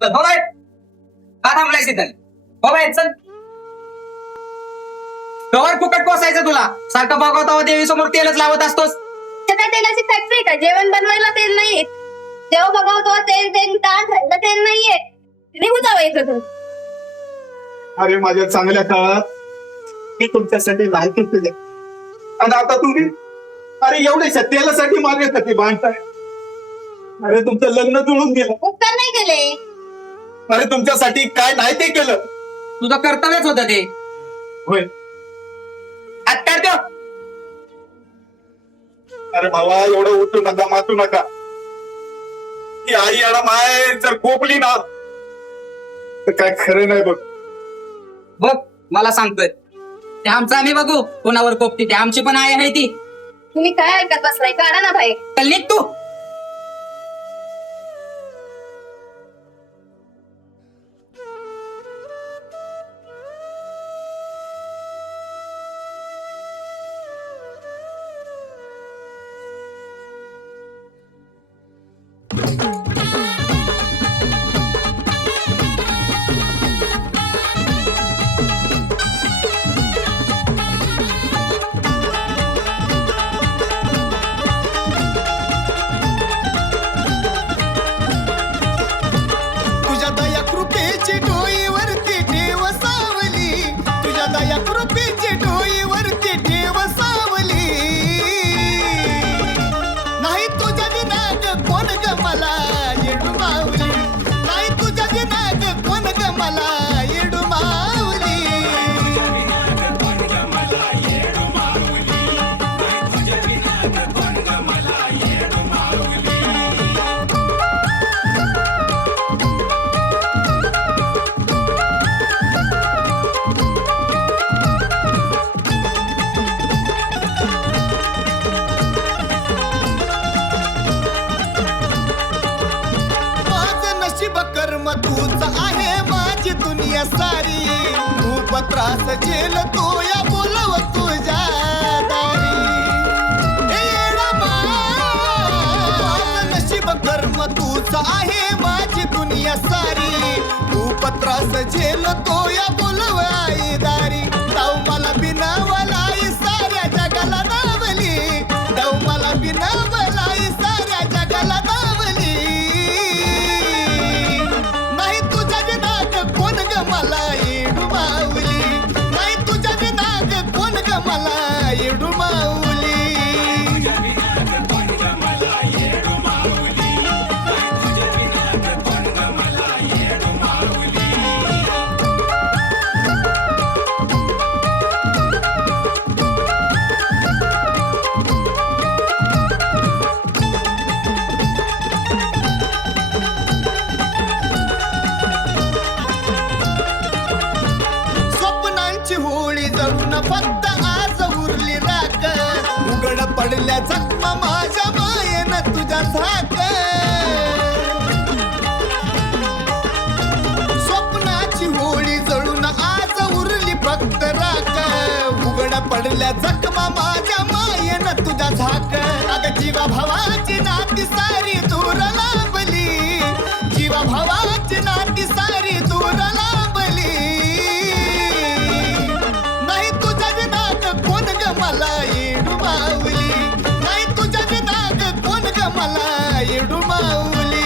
हो बाय का थांबलायस तिथं? हो बाय चल. कवर फुकट पोसायचं तुला. सारखं बघावं देवी समोर तेलच लावत असतोस. त्या तेलाची फॅक्टरी का? जेवण बनवायला तेल नाहीये. जेव्हा बघावं तेव्हा तेल ताट खायला तेल नाहीये. निघून जावं इथं. अरे माझ्या चांगल्या काळात मी तुमच्यासाठी लायकी केले आणि आता तुम्ही अरे एवढ्याशा तेलासाठी माझ्यासाठी बांधताय. अरे तुमचं लग्न जुळून गेलं. उपकार नाही केले. अरे तुमच्यासाठी काय नाही ते केलं. तुझं कर्तव्यच होतं ते. होय. आता कर. अरे भावा एवढं उठू नका मातू नका. ती आई आणि माय जर कोपली ना तर काय खरं नाही बघ. बघ मला सांगतोय ते आमचं आम्ही बघू. कोणावर कोपती ते आमची पण आई आहे ती. तुम्ही काय ऐकत बसलाय? काढा ना बाहेर. चल निघ तू. तुझ्या दया कृपेची डोईवरती ठेव सावली. तुझ्या दया कृपेची डोईवरती ठेव सावली. नाही तुझ्या विनाग कोण ग मला येडू माऊली. नाही तुझ्या विनाग कोण ग मला येडू माऊली. माझं नशीब कर्म तूच आहे माझी दुनिया सारी. खूप त्रास झेल तो या बोलव तुझ्या दारी. ए येडा माझं नशीब कर्म तूच आहे माझी दुनिया सारी. खूप त्रास झेल तो या बोलव आई दारी. जाऊ मला बिनावलाई साऱ्या जगाला नावली. जाऊ मला बिनावलाई साऱ्या जगाला नावली. नाही तुझ्या विनाग कोण ग मला येडू माऊली. नाही तुझ्या विनाग कोण ग मला येडू माऊली. स्वप्नांची होळी जळून फक्त आज उरली राख. उघड पडल्या जखमा माझ्या मायेनं तुझ्या झाक. स्वप्नाची होळी जळून आज उरली फक्त राख. उघड पडल्या जखमा माझ्या मायेनं तुझ्या झाक. अग जीवा भावाची नाती सारी दूर लांबली. जीवा भावाची नाती सारी दूर लांबली. नाही तुझ्या विनाग कोण ग मला येडू माऊली. नाही तुझ्या विनाग कोण ग मला येडू माऊली.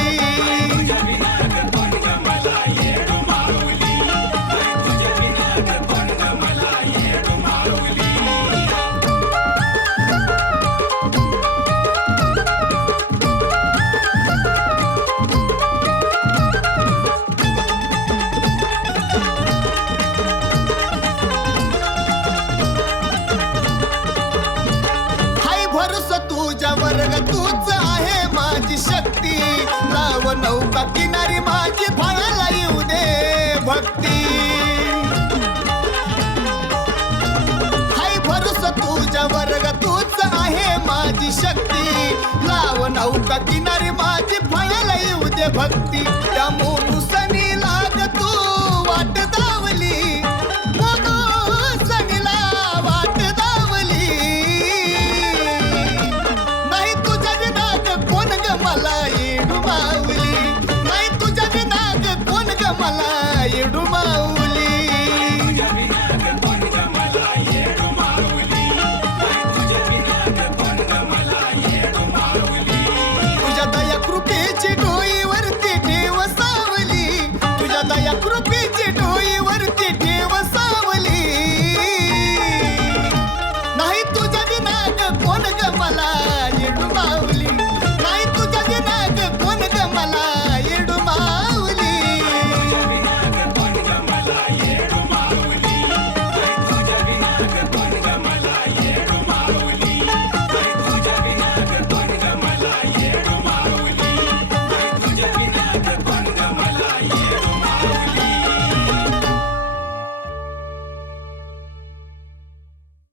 हाय भरोस तुझ्या वर्ग तूच आहे माझी शक्ती. लाव नौका किनारी माझी फळाला येऊ दे भक्ती. हाय भरोस तुझ्या वर्ग तूच आहे माझी शक्ती. लाव नौका किनारी माझी फळाला येऊ दे भक्ती. त्या